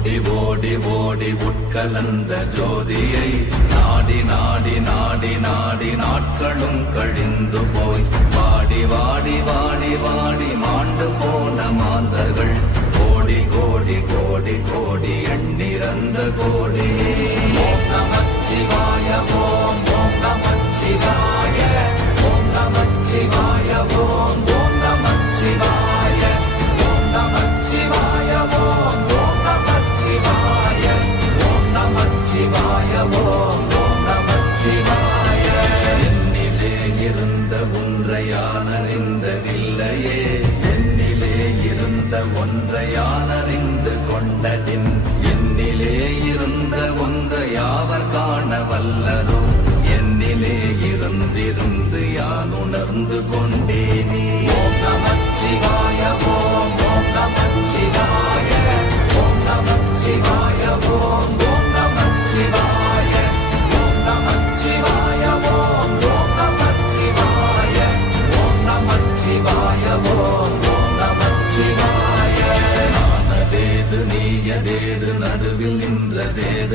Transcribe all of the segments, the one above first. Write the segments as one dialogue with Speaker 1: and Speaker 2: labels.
Speaker 1: ஓடி ஓடி ஓடி உட்கலந்த ஜோதியை நாடி நாடி நாடி நாடி நாட்களும் கழிந்து போய். இருந்த ஒன்றையானறிந்து கொண்டடின் என்னிலே இருந்த ஒன்றை யாவர் காண வல்லரோ என்னிலே இருந்திருந்து யான் உணர்ந்து கொண்டு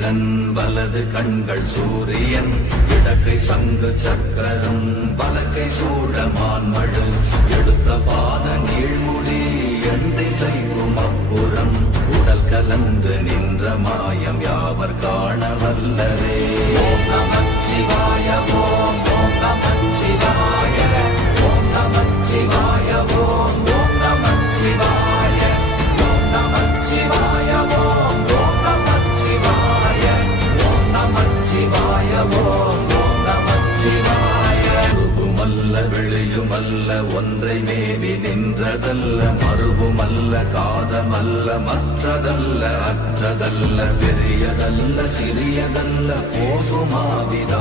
Speaker 1: சந்திரன் வலது கண்கள் சூரியன் இடக்கை சங்கு சக்கரம் வலக்கை சூழமான் மழு. எடுத்த பாத நீழ்முடி எண்டை செய்யும் அப்புறம். உடல் கலந்து நின்ற மாயம் யாவர் காண வல்லரே. ஓம் மேவி மறுபுமல்ல காதமல்ல மற்றதல்ல அற்றதல்ல பெரியதல்ல சிறியதல்ல போசுமாவிதா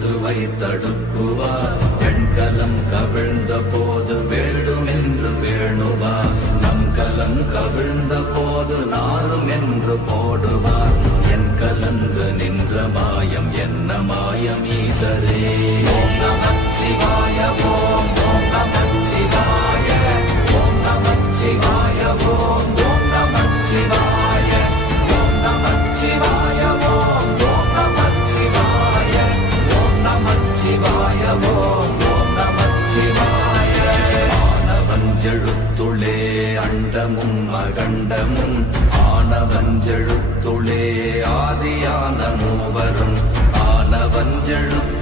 Speaker 1: போது வைத்து வைத்தடுக்குவார் பெண்கலம் கவிழ்ந்த போது வேடும் என்று வேணுவார் நம் கலம் கவிழ்ந்த போது நாரும் என்று போடுவார் என் கலந்து நின்ற மாயம் என்ன மாயம் ஈசரே. சிவாய போ ஆனவஞ்செழுத்துளே அண்டமும் அகண்டமும் ஆனவஞ்செழுத்துளே ஆதியான மூவரும் ஆனவஞ்செழுத்து